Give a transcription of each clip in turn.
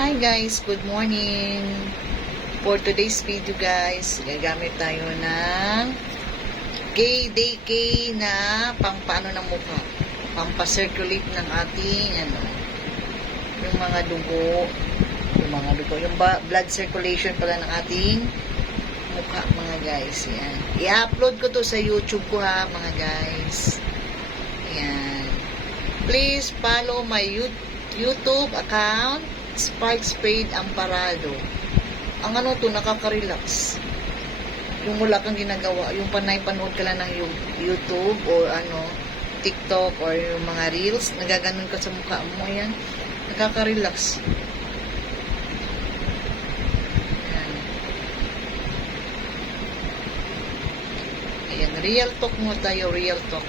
Hi guys, good morning. For today's video guys, gagamit tayo ng Day K na pampaano ng mukha. Pampacirculate ng ating yung mga dugo, yung blood circulation pala ng ating mukha mga guys. Yan. I-upload ko to sa YouTube ko ha mga guys. Yan. Please follow my YouTube account, Spike Spade Amparado. Ang to, nakaka-relax. Yung wala kang ginagawa, yung panay-panood ka lang ng YouTube or TikTok or yung mga reels, nagaganon ka sa mukha mo, yan. Nakaka-relax. Yan. Ayan, real talk mo tayo, real talk.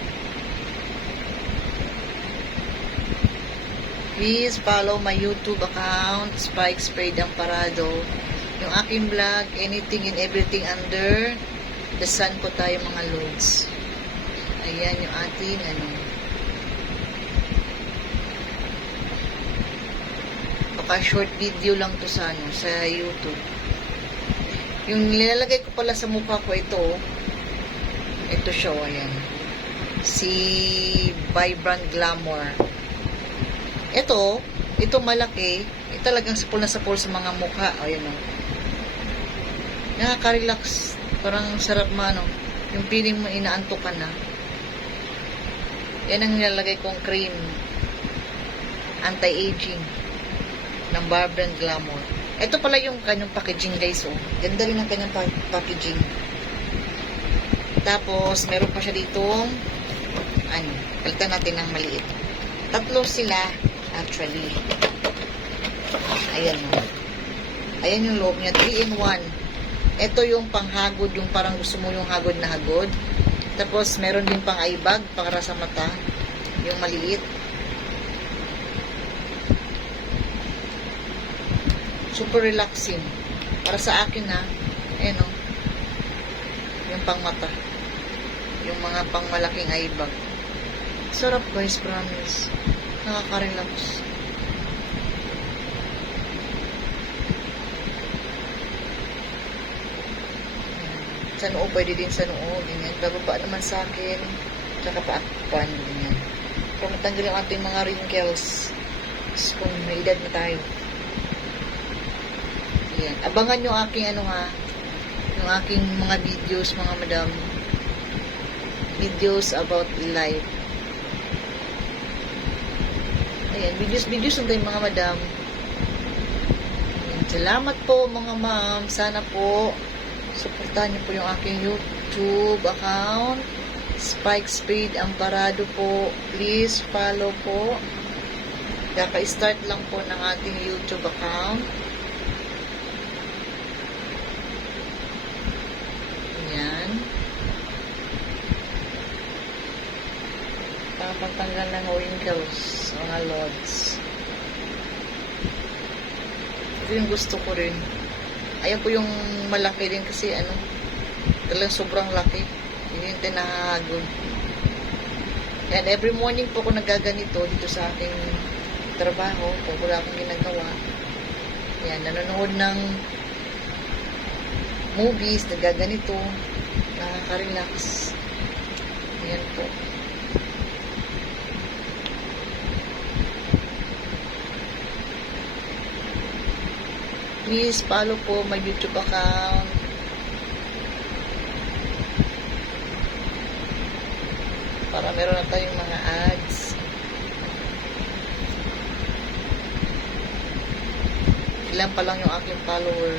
Please follow my YouTube account, Spike Spade Amparado. Yung aking vlog, anything and everything under the sun ko tayo mga loads. Ayan yung ating baka short video lang to sa sa YouTube. Yung nilalagay ko pala sa mukha ko ito siya, ayan. Si Vibrant Glamour. Ito malaki. Talagang sapol na sapol sa mga mukha. Ayan o. Nakaka-relax. Parang sarap yung feeling mo inaantok ka na. Yan ang nilalagay kong cream. Anti-aging. Ng Vibrant Glamour. Ito pala yung kanyang packaging guys. Oh. Ganda rin ang kanyang packaging. Tapos, meron pa siya ditong palitan natin ng maliit. Tatlo sila. Actually. Ayan o. Ayan yung loob niya. 3-in-1. Ito yung panghagod. Yung parang gusto mo yung hagod na hagod. Tapos, meron din pang eye bag para sa mata. Yung maliit. Super relaxing. Para sa akin ayan o. Yung pang mata. Yung mga pang malaking eye bag. Sarap guys, promise. Nakaka-relax. Sa noo, pwede din sa noo. Ganyan. Bababa naman sa akin. Tsaka paakpan. Ganyan. Para matanggal yung ating mga wrinkles. Kung may edad na tayo. Ganyan. Abangan yung aking yung aking mga videos, mga madam. Videos about life. Ayan, videos lang tayo mga madam. Ayan, salamat po mga ma'am. Sana po suportahan niyo po yung aking YouTube account. Spike Spade Amparado po. Please follow po. Kaka-start lang po ng ating YouTube account. Ayan. Pagtanggal ng wrinkles, mga lods. Ito yung gusto ko rin. Ayaw ko yung malaki din kasi talagang sobrang laki. Yun yung tinahagod. And every morning po ako nagaganito dito sa aking trabaho kung wala akong ginagawa. Yan, nanonood ng movies, nagaganito. Nakaka-relax. Yan po. Please follow po my YouTube account. Para meron na tayong mga ads. Ilan pa lang yung aking follower.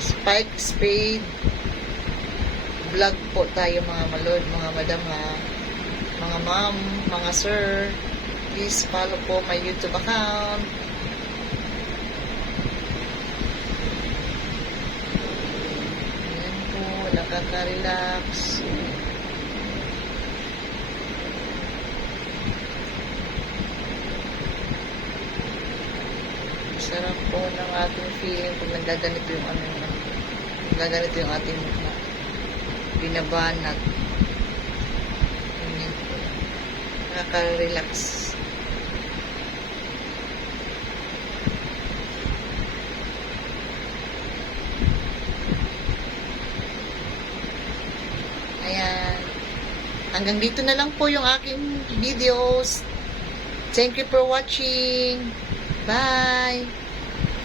Spike Spade vlog po tayo mga malod, mga madam mga ma'am, mga sir. Please follow po my YouTube account. Ayan po, nakaka-relax. Sarap po ng ating feeling pag nagaganito yung nagaganito yung ating mukha. binabanat. Ganyan po. Nakaka-relax. Ayan. Hanggang dito na lang po yung aking videos. Thank you for watching. Bye!